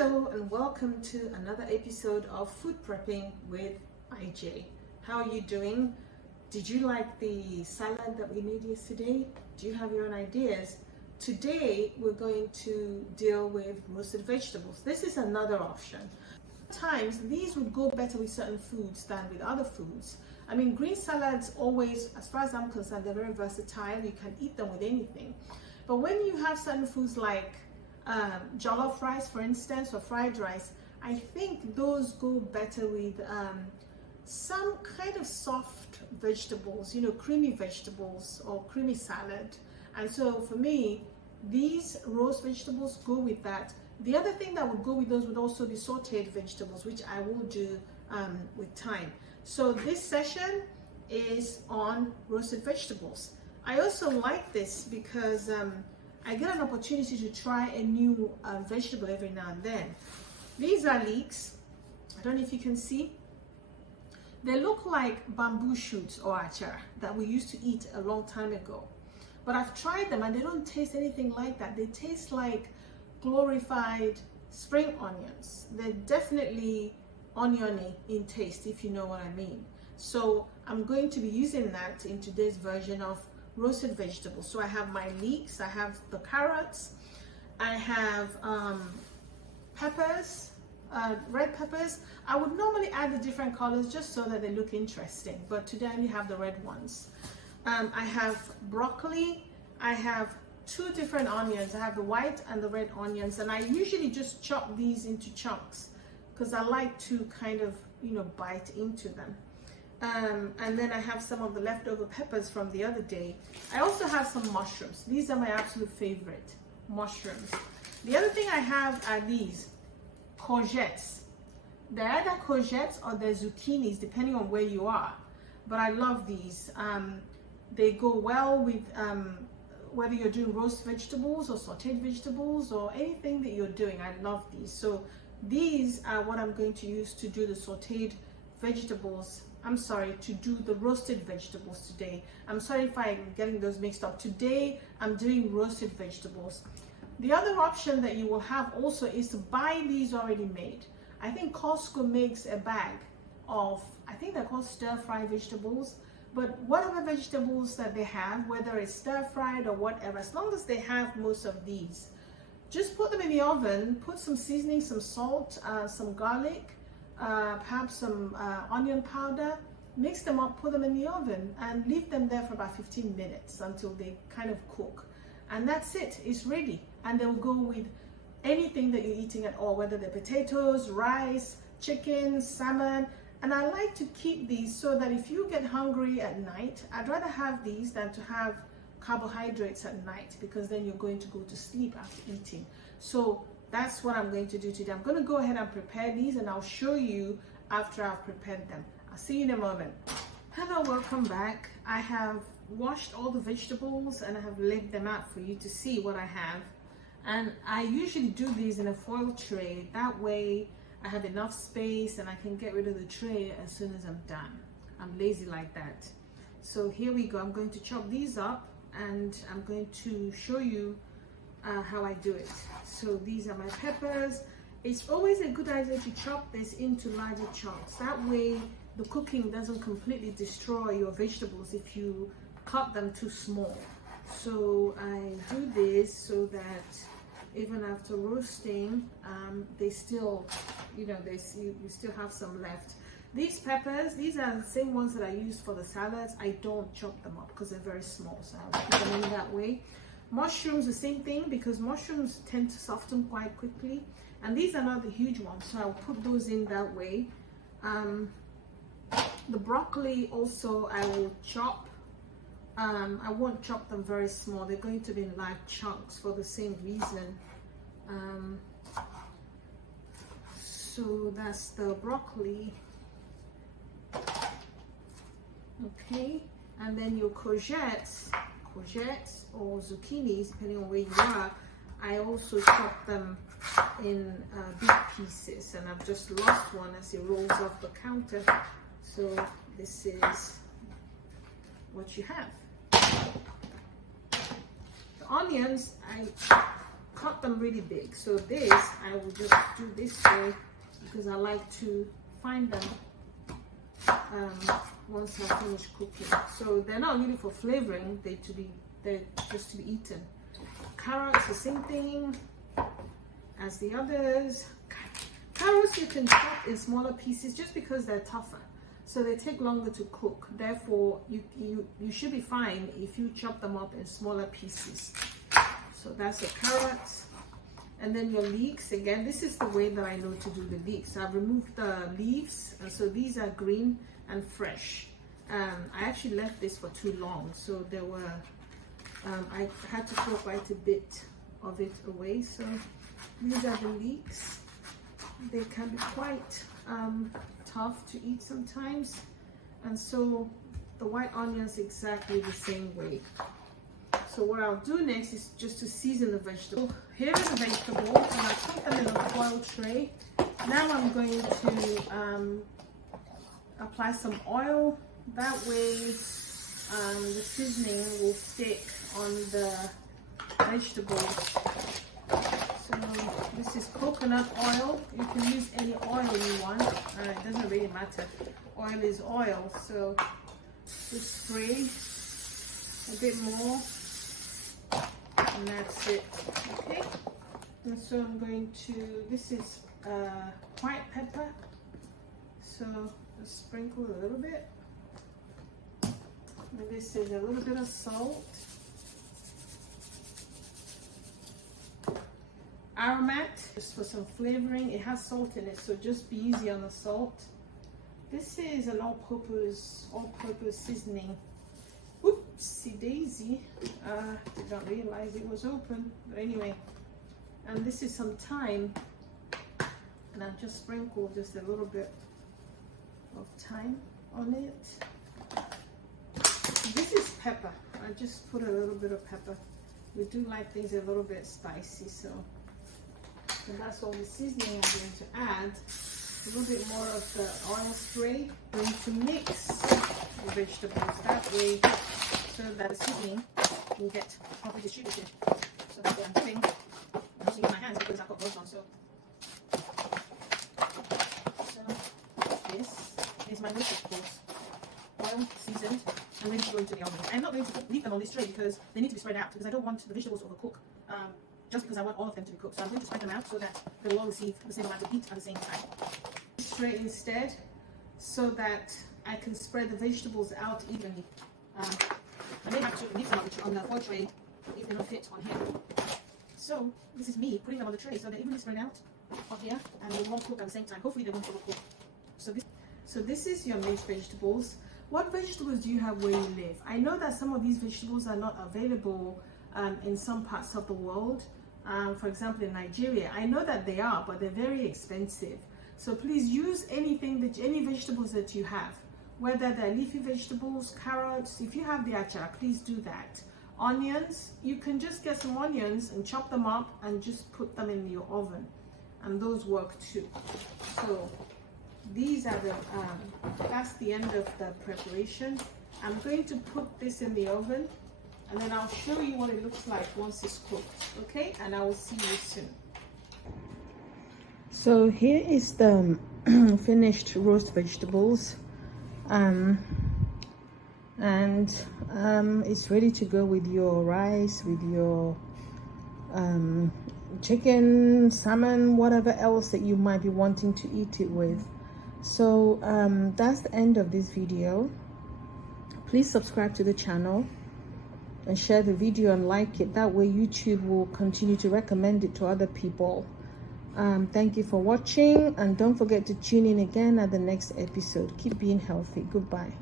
Hello and welcome to another episode of Food Prepping with IJ. How are you doing? Did you like the salad that we made yesterday? Do you have your own ideas? Today we're going to deal with roasted vegetables. This is another option. Sometimes these would go better with certain foods than with other foods. I mean, green salads always, as far as I'm concerned, they're very versatile. You can eat them with anything. But when you have certain foods like jollof rice, for instance, or fried rice, I think those go better with some kind of soft vegetables, you know, creamy vegetables or creamy salad. And so for me, these roast vegetables go with that. The other thing that would go with those would also be sauteed vegetables, which I will do with time. So this session is on roasted vegetables. I also like this because I get an opportunity to try a new vegetable every now and then. These are leeks. I don't know if you can see. They look like bamboo shoots or achara that we used to eat a long time ago. But I've tried them and they don't taste anything like that. They taste like glorified spring onions. They're definitely oniony in taste, if you know what I mean. So I'm going to be using that in today's version of roasted vegetables. So I have my leeks, I have the carrots, I have peppers, red peppers. I would normally add the different colors just so that they look interesting, but today I only have the red ones. I have broccoli, I have two different onions. I have the white and the red onions, and I usually just chop these into chunks because I like to kind of, you know, bite into them. And then I have some of the leftover peppers from the other day. I also have some mushrooms. These are my absolute favorite, mushrooms. The other thing I have are these courgettes. They're either courgettes or they're zucchinis, depending on where you are. But I love these. They go well with whether you're doing roast vegetables or sauteed vegetables or anything that you're doing. I love these. So these are what I'm going to use to do the sauteed vegetables. I'm sorry, to do the roasted vegetables today. I'm sorry if I'm getting those mixed up. Today, I'm doing roasted vegetables. The other option that you will have also is to buy these already made. I think Costco makes a bag of, I think they're called stir-fry vegetables, but whatever vegetables that they have, whether it's stir-fried or whatever, as long as they have most of these, just put them in the oven, put some seasoning, some salt, some garlic, perhaps some onion powder, mix them up, put them in the oven and leave them there for about 15 minutes until they kind of cook. And that's it, it's ready. And they'll go with anything that you're eating at all, whether they're potatoes, rice, chicken, salmon. And I like to keep these so that if you get hungry at night, I'd rather have these than to have carbohydrates at night, because then you're going to go to sleep after eating. So that's what I'm going to do today. I'm going to go ahead and prepare these and I'll show you after I've prepared them. I'll see you in a moment. Hello, welcome back. I have washed all the vegetables and I have laid them out for you to see what I have. And I usually do these in a foil tray. That way I have enough space and I can get rid of the tray as soon as I'm done. I'm lazy like that. So here we go. I'm going to chop these up and I'm going to show you how I do it. So these are my peppers. It's always a good idea to chop this into larger chunks. That way the cooking doesn't completely destroy your vegetables if you cut them too small. So I do this so that even after roasting, they still, you know, you still have some left. These peppers, these are the same ones that I use for the salads. I don't chop them up because they're very small, so I'll keep them in that way. Mushrooms, the same thing, because mushrooms tend to soften quite quickly. And these are not the huge ones, so I'll put those in that way. The broccoli also I will chop. I won't chop them very small. They're going to be in large chunks for the same reason. So that's the broccoli. Okay, and then your courgettes or zucchinis, depending on where you are, I also chop them in big pieces, and I've just lost one as it rolls off the counter. So this is what you have. The onions, I cut them really big. So this, I will just do this way because I like to find them once I finish cooking. So they're not really for flavoring, they're just to be eaten. Carrots, the same thing as the others. Carrots you can chop in smaller pieces just because they're tougher, so they take longer to cook. Therefore, you should be fine if you chop them up in smaller pieces. So that's your carrots. And then your leeks, again, this is the way that I know to do the leeks. I've removed the leaves, and so these are green and fresh. I actually left this for too long, so there were, I had to throw quite a bit of it away. So these are the leeks. They can be quite tough to eat sometimes. And so the white onions exactly the same way. So what I'll do next is just to season the vegetable. Here is the vegetable, and I'll put them in a foil tray. Now I'm going to apply some oil. That way the seasoning will stick on the vegetables. So this is coconut oil. You can use any oil you want. It doesn't really matter. Oil is oil. So just spray a bit more, and that's it. Okay. And so I'm going to. This is white pepper. So just sprinkle a little bit. And this is a little bit of salt. Aromat, just for some flavoring. It has salt in it, so just be easy on the salt. This is an all-purpose seasoning. Oopsie daisy. Did not realize it was open, but anyway. And this is some thyme, and I've just sprinkled just a little bit of thyme on it. This is pepper. I just put a little bit of pepper. We do like things a little bit spicy, so that's all the seasoning I'm going to add. A little bit more of the oil spray. I'm going to mix the vegetables that way so that the seasoning will get properly distributed. So that's what I'm doing. I'm using my hands because I've got gloves on. So this is my vegetables, oil seasoned, and ready to go into the oven. I'm not going to leave them on this tray because they need to be spread out, because I don't want the vegetables to overcook. Just because I want all of them to be cooked. So I'm going to spread them out so that they will all receive the same amount of heat at the same time. Tray instead, so that I can spread the vegetables out evenly. I may have to leave them on the foil tray if they don't fit on here. So this is me putting them on the tray so they're evenly spread out on here, and they won't cook at the same time. Hopefully they won't overcook. So this is your minced vegetables. What vegetables do you have where you live? I know that some of these vegetables are not available in some parts of the world. For example, in Nigeria, I know that they are, but they're very expensive. So please use any vegetables that you have, whether they're leafy vegetables, carrots. If you have the achara, please do that. Onions, you can just get some onions and chop them up and just put them in your oven, and those work too. So these are that's the end of the preparation. I'm going to put this in the oven, and then I'll show you what it looks like once it's cooked, okay? And I will see you soon. So here is the finished roast vegetables, and it's ready to go with your rice, with your chicken, salmon, whatever else that you might be wanting to eat it with. So that's the end of this video. Please subscribe to the channel and share the video and like it. That way YouTube will continue to recommend it to other people. Thank you for watching, and don't forget to tune in again at the next episode. Keep being healthy. Goodbye.